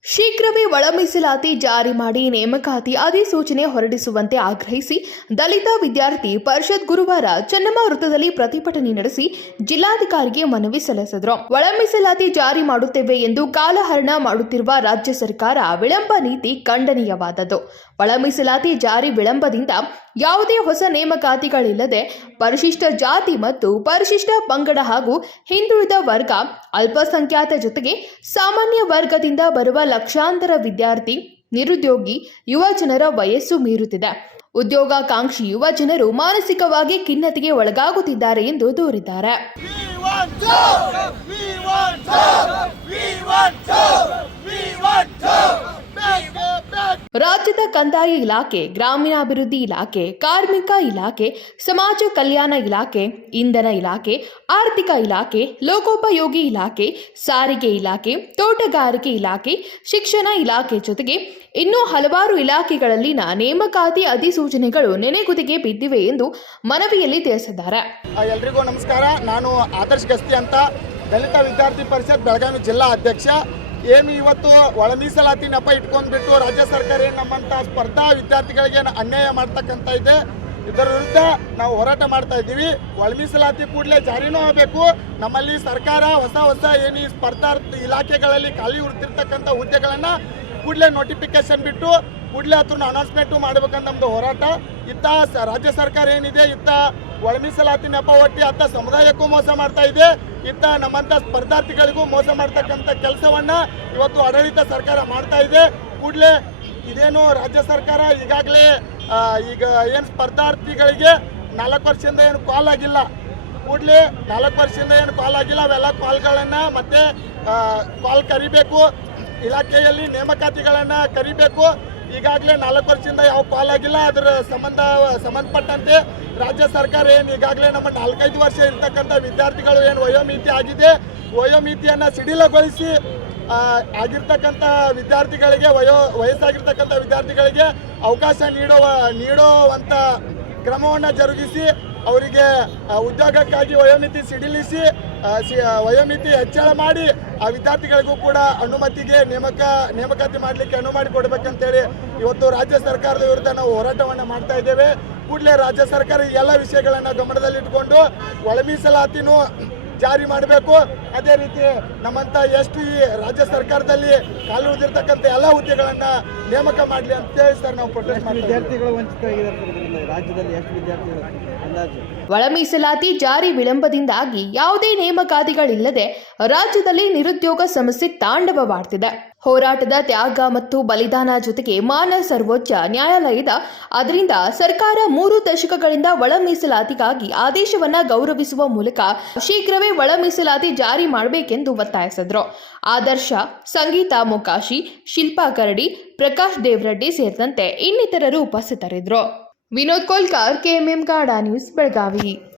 Chez ಶೀಘ್ರವೇ ಒಳ ಜಾರಿ ಮಾಡಿ ನೇಮಕಾತಿ ಅಧಿಸೂಚನೆ ಹೊರಡಿಸುವಂತೆ ಆಗ್ರಹಿಸಿ ದಲಿತ ವಿದ್ಯಾರ್ಥಿ ಪರಿಷತ್ ಗುರುವಾರ ಚೆನ್ನಮ್ಮ ವೃತ್ತದಲ್ಲಿ ಪ್ರತಿಭಟನೆ ನಡೆಸಿ ಜಿಲ್ಲಾಧಿಕಾರಿಗೆ ಮನವಿ ಸಲ್ಲಿಸಿದರು. ಒಳ ಮೀಸಲಾತಿ ಜಾರಿ ಮಾಡುತ್ತೇವೆ ಎಂದು ಕಾಲಹರಣ ಮಾಡುತ್ತಿರುವ ರಾಜ್ಯ ಸರ್ಕಾರ ವಿಳಂಬ ನೀತಿ ಖಂಡನೀಯವಾದದ್ದು. ಒಳ ಮೀಸಲಾತಿ ಜಾರಿ ವಿಳಂಬದಿಂದ ಯಾವುದೇ ಹೊಸ ನೇಮಕಾತಿಗಳಿಲ್ಲದೆ ಪರಿಶಿಷ್ಟ ಜಾತಿ ಮತ್ತು ಪರಿಶಿಷ್ಟ ಪಂಗಡ ಹಾಗೂ ಹಿಂದುಳಿದ ವರ್ಗ ಅಲ್ಪಸಂಖ್ಯಾತ ಜೊತೆಗೆ ಸಾಮಾನ್ಯ ವರ್ಗದಿಂದ ಬರುವ ಲಕ್ಷಾಂತರ ವಿದ್ಯಾರ್ಥಿ ನಿರುದ್ಯೋಗಿ ಯುವ ಜನರ ವಯಸ್ಸು ಮೀರುತ್ತಿದೆ. ಉದ್ಯೋಗಾಕಾಂಕ್ಷಿ ಯುವ ಜನರು ಮಾನಸಿಕವಾಗಿ ಖಿನ್ನತೆಗೆ ಒಳಗಾಗುತ್ತಿದ್ದಾರೆ ಎಂದು ದೂರಿದ್ದಾರೆ! We want job! Back, back, back! ರಾಜ್ಯದ ಕಂದಾಯ ಇಲಾಖೆ, ಗ್ರಾಮೀಣಾಭಿವೃದ್ಧಿ ಇಲಾಖೆ, ಕಾರ್ಮಿಕ ಇಲಾಖೆ, ಸಮಾಜ ಕಲ್ಯಾಣ ಇಲಾಖೆ, ಇಂಧನ ಇಲಾಖೆ, ಆರ್ಥಿಕ ಇಲಾಖೆ, ಲೋಕೋಪಯೋಗಿ ಇಲಾಖೆ, ಸಾರಿಗೆ ಇಲಾಖೆ, ತೋಟಗಾರಿಕೆ ಇಲಾಖೆ, ಶಿಕ್ಷಣ ಇಲಾಖೆ ಜೊತೆಗೆ ಇನ್ನೂ ಹಲವಾರು ಇಲಾಖೆಗಳಲ್ಲಿನ ನೇಮಕಾತಿ ಅಧಿಸೂಚನೆಗಳು ನೆನೆಗುದಿಗೆ ಬಿದ್ದಿವೆ ಎಂದು ಮನವಿಯಲ್ಲಿ ತಿಳಿಸಿದ್ದಾರೆ. ಎಲ್ರಿಗೂ ನಮಸ್ಕಾರ. ನಾನು ಆದರ್ಶ್ ಗಸ್ತಿ ಅಂತ ದಲಿತ ವಿದ್ಯಾರ್ಥಿ ಪರಿಷತ್ ಬೆಳಗಾವಿ ಜಿಲ್ಲಾ ಅಧ್ಯಕ್ಷ ಏನು ಇವತ್ತು ಒಳ ಮೀಸಲಾತಿ ನೆಪ ಇಟ್ಕೊಂಡ್ಬಿಟ್ಟು ರಾಜ್ಯ ಸರ್ಕಾರ ಏನು ನಮ್ಮಂಥ ಸ್ಪರ್ಧಾ ವಿದ್ಯಾರ್ಥಿಗಳಿಗೆ ಅನ್ಯಾಯ ಮಾಡ್ತಕ್ಕಂಥ ಇದೆ. ಇದರ ವಿರುದ್ಧ ನಾವು ಹೋರಾಟ ಮಾಡ್ತಾ ಇದ್ದೀವಿ. ಒಳ ಮೀಸಲಾತಿ ಕೂಡಲೇ ಜಾರಿನೂ ಆಗಬೇಕು. ನಮ್ಮಲ್ಲಿ ಸರ್ಕಾರ ಹೊಸ ಹೊಸ ಏನು ಈ ಸ್ಪರ್ಧಾ ಇಲಾಖೆಗಳಲ್ಲಿ ಖಾಲಿ ಹುಡ್ತಿರ್ತಕ್ಕಂಥ ಹುದ್ದೆಗಳನ್ನು ಕೂಡಲೇ ನೋಟಿಫಿಕೇಶನ್ ಬಿಟ್ಟು ಕೂಡಲೇ ಹತ್ರ ಅನೌನ್ಸ್ಮೆಂಟು ಮಾಡ್ಬೇಕಂತ ನಮ್ದು ಹೋರಾಟ. ಇತ್ತ ರಾಜ್ಯ ಸರ್ಕಾರ ಏನಿದೆ, ಇತ್ತ ಒಳ ಮೀಸಲಾತಿ ನೆಪ ಒಟ್ಟಿ ಅತ್ತ ಸಮುದಾಯಕ್ಕೂ ಮೋಸ ಮಾಡ್ತಾ ಇದೆ. ಇತ್ತ ನಮ್ಮಂಥ ಸ್ಪರ್ಧಾರ್ಥಿಗಳಿಗೂ ಮೋಸ ಮಾಡ್ತಕ್ಕಂಥ ಕೆಲಸವನ್ನು ಇವತ್ತು ಆಡಳಿತ ಸರ್ಕಾರ ಮಾಡ್ತಾ ಇದೆ. ಕೂಡಲೇ ಇದೇನು ರಾಜ್ಯ ಸರ್ಕಾರ ಈಗಾಗಲೇ ಈಗ ಏನು ಸ್ಪರ್ಧಾರ್ಥಿಗಳಿಗೆ ನಾಲ್ಕು ವರ್ಷದಿಂದ ಏನು ಕಾಲ್ ಆಗಿಲ್ಲ. ಕೂಡಲೇ ನಾಲ್ಕು ವರ್ಷದಿಂದ ಏನು ಕಾಲ್ ಆಗಿಲ್ಲ. ಅವೆಲ್ಲ ಕಾಲ್ಗಳನ್ನು ಮತ್ತೆ ಕಾಲ್ ಕರಿಬೇಕು. ಇಲಾಖೆಯಲ್ಲಿ ನೇಮಕಾತಿಗಳನ್ನು ಕರಿಬೇಕು. ಈಗಾಗಲೇ ನಾಲ್ಕು ವರ್ಷದಿಂದ ಯಾವ ಕಾಲ್ ಆಗಿಲ್ಲ ಅದರ ಸಂಬಂಧ, ಸಂಬಂಧಪಟ್ಟಂತೆ ರಾಜ್ಯ ಸರ್ಕಾರ ಏನು ಈಗಾಗಲೇ ನಮ್ಮ ನಾಲ್ಕೈದು ವರ್ಷ ಇರ್ತಕ್ಕಂಥ ವಿದ್ಯಾರ್ಥಿಗಳು ಏನು ವಯೋಮಿತಿ ಆಗಿದೆ. ವಯೋಮಿತಿಯನ್ನು ಸಿಡಿಲಗೊಳಿಸಿ ಆಗಿರ್ತಕ್ಕಂಥ ವಿದ್ಯಾರ್ಥಿಗಳಿಗೆ, ವಯೋ, ವಯಸ್ಸಾಗಿರ್ತಕ್ಕಂಥ ವಿದ್ಯಾರ್ಥಿಗಳಿಗೆ ಅವಕಾಶ ನೀಡುವ ನೀಡುವಂಥ ಕ್ರಮವನ್ನು ಜರುಗಿಸಿ, ಅವರಿಗೆ ಉದ್ಯೋಗಕ್ಕಾಗಿ ವಯೋಮಿತಿ ಸಿಡಿಲಿಸಿ ವಯೋಮಿತಿ ಹೆಚ್ಚಳ ಮಾಡಿ ಆ ವಿದ್ಯಾರ್ಥಿಗಳಿಗೂ ಕೂಡ ಅನುಮತಿಗೆ ನೇಮಕ, ನೇಮಕಾತಿ ಮಾಡಲಿಕ್ಕೆ ಅನುವು ಮಾಡಿ ಕೊಡಬೇಕಂತೇಳಿ ಇವತ್ತು ರಾಜ್ಯ ಸರ್ಕಾರದ ವಿರುದ್ಧ ನಾವು ಹೋರಾಟವನ್ನು ಮಾಡ್ತಾ ಇದ್ದೇವೆ. ಕೂಡಲೇ ರಾಜ್ಯ ಸರ್ಕಾರ ಎಲ್ಲ ವಿಷಯಗಳನ್ನು ಗಮನದಲ್ಲಿಟ್ಟುಕೊಂಡು ಒಳ ಮೀಸಲಾತಿನೂ ಜಾರಿ ಮಾಡಬೇಕು. ಅದೇ ರೀತಿ ನಮ್ಮಂತ ಎಷ್ಟು ಈ ರಾಜ್ಯ ಸರ್ಕಾರದಲ್ಲಿ ಖಾಲಿ ಉಳಿದಿರ್ತಕ್ಕಂಥ ಎಲ್ಲ ಹುದ್ದೆಗಳನ್ನು ನೇಮಕ ಮಾಡಲಿ ಅಂತ ಹೇಳಿ ಸರ್ ನಾವು ಪ್ರೊಟೆಸ್ಟ್ ಮಾಡ್ತೀವಿ ವಿದ್ಯಾರ್ಥಿಗಳು ವಂಚಿತರಾಗಿದ್ದಾರೆ ರಾಜ್ಯದಲ್ಲಿ ಎಷ್ಟು ವಿದ್ಯಾರ್ಥಿಗಳು ಅಂದಾಜು? ಒಳ ಮೀಸಲಾತಿ ಜಾರಿ ವಿಳಂಬದಿಂದಾಗಿ ಯಾವುದೇ ನೇಮಕಾತಿಗಳಿಲ್ಲದೆ ರಾಜ್ಯದಲ್ಲಿ ನಿರುದ್ಯೋಗ ಸಮಸ್ಯೆ ತಾಂಡವವಾಡ್ತಿದೆ ಹೋರಾಟದ ತ್ಯಾಗ ಮತ್ತು ಬಲಿದಾನ ಜೊತೆಗೆ ಮಾನ ಸರ್ವೋಚ್ಚ ನ್ಯಾಯಾಲಯದ, ಅದರಿಂದ ಸರ್ಕಾರ ಮೂರು ದಶಕಗಳಿಂದ ಒಳ ಮೀಸಲಾತಿಗಾಗಿ ಆದೇಶವನ್ನ ಗೌರವಿಸುವ ಮೂಲಕ ಶೀಘ್ರವೇ ಒಳ ಮೀಸಲಾತಿ ಜಾರಿ ಮಾಡಬೇಕೆಂದು ಒತ್ತಾಯಿಸಿದ್ರು. ಆದರ್ಶ, ಸಂಗೀತ ಮೊಕಾಶಿ, ಶಿಲ್ಪಾ ಕರಡಿ, ಪ್ರಕಾಶ್ ದೇವರೆಡ್ಡಿ ಸೇರಿದಂತೆ ಇನ್ನಿತರರು ಉಪಸ್ಥಿತರಿದ್ದರು. ವಿನೋದ್ ಕೋಲ್ಕಾರ್, ಕೆಎಂಎಂ ಗಾಡಾ ನ್ಯೂಸ್ ಬೆಳಗಾವಿ.